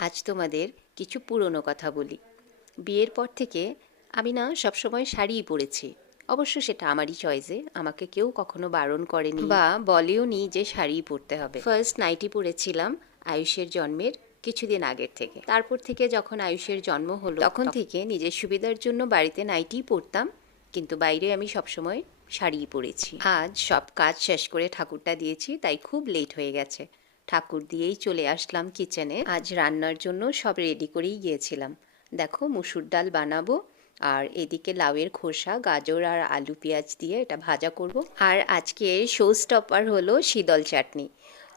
আজ তোমাদের কিছু পুরনো কথা বলি। বিয়ের পর থেকে আমি না সবসময় শাড়িই পরেছি। অবশ্য সেটা আমারই চয়েসে, আমাকে কেউ কখনো বারণ করেনি বা বলেও নি যে শাড়িই পরতে হবে। ফার্স্ট নাইটি পরেছিলাম আয়ুষের জন্মের কিছুদিন আগের থেকে। তারপর থেকে যখন আয়ুষের জন্ম হলো তখন থেকে নিজের সুবিধার জন্য বাড়িতে নাইটিই পরতাম, কিন্তু বাইরে আমি সবসময় শাড়িই পরেছি। আজ সব কাজ শেষ করে ঠাকুরটা দিয়েছি, তাই খুব লেট হয়ে গেছে। ঠাকুর দিয়েই চলে আসলাম কিচেনে। আজ রান্নার জন্য সব রেডি করেই গিয়েছিলাম। দেখো, মুসুর ডাল বানাবো, আর এদিকে লাউয়ের খোসা, গাজর আর আলু পেঁয়াজ দিয়ে এটা ভাজা করব। আর আজকে শো স্টপার হলো শীতল চাটনি।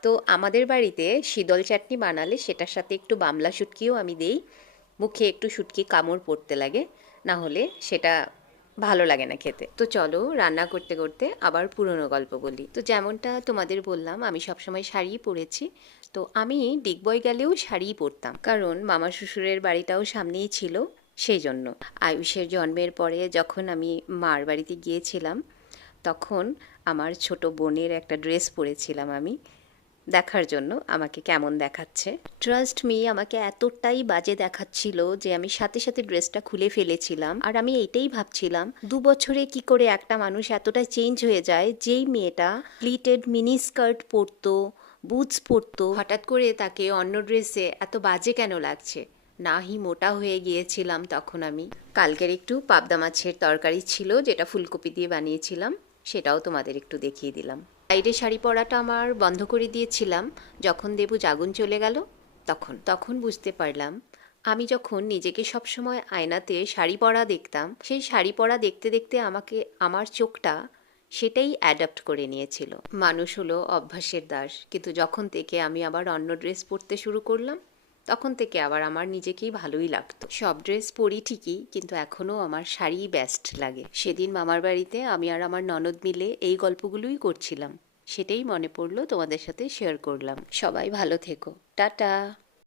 তো আমাদের বাড়িতে শীতল চাটনি বানালে সেটার সাথে একটু বামলা শুটকিও আমি দেই। মুখে একটু শুটকি কামড় পড়তে লাগে, না হলে সেটা ভালো লাগে না খেতে। তো চলো রান্না করতে করতে আবার পুরনো গল্প বলি। তো যেমনটা তোমাদের বললাম, আমি সবসময় শাড়িই পরেছি। তো আমি ডিগবয় গেলেও শাড়িই পরতাম, কারণ মামা শ্বশুরের বাড়িটাও সামনেই ছিল, সেই জন্য। আয়ুষের জন্মের পরে যখন আমি মার বাড়িতে গিয়েছিলাম, তখন আমার ছোট বোনের একটা ড্রেস পরেছিলাম আমি, দেখার জন্য আমাকে কেমন দেখাচ্ছে। ট্রাস্ট মি, আমাকে এতটাই বাজে দেখাচ্ছিল যে আমি সাথে সাথে ড্রেসটা খুলে ফেলেছিলাম। আর আমি এইটাই ভাবছিলাম, 2 বছরে কি করে একটা মানুষ এতটা চেঞ্জ হয়ে যায়। যেই মেয়েটা প্লিটেড মিনি স্কার্ট পরতো, বুটস পরতো, হঠাৎ করে তাকে অন্য ড্রেসে এত বাজে কেন লাগছে। নাহি মোটা হয়ে গিয়েছিলাম তখন আমি। কালকের একটু পাবদা মাছের তরকারি ছিল, যেটা ফুলকপি দিয়ে বানিয়েছিলাম, সেটাও তোমাদের একটু দেখিয়ে দিলাম। বাইরে শাড়ি পরাটা আমার বন্ধ করে দিয়েছিলাম যখন দেবু জাগুন চলে গেল। তখন তখন বুঝতে পারলাম, আমি যখন নিজেকে সবসময় আয়নাতে শাড়ি পরা দেখতাম, সেই শাড়ি পরা দেখতে দেখতে আমাকে আমার চোখটা সেটাই অ্যাডাপ্ট করে নিয়েছিল। মানুষ হলো অভ্যাসের দাস, কিন্তু যখন থেকে আমি আবার অন্য ড্রেস পরতে শুরু করলাম, তখন থেকে আবার আমার নিজেকেই ভালোই লাগতো। সব ড্রেস পরি ঠিকই, কিন্তু এখনও আমার শাড়িই বেস্ট লাগে। সেদিন মামার বাড়িতে আমি আর আমার ননদ মিলে এই গল্পগুলোই করছিলাম, সেটাই মনে পড়লো, তোমাদের সাথে শেয়ার করলাম। সবাই ভালো থেকো, টাটা।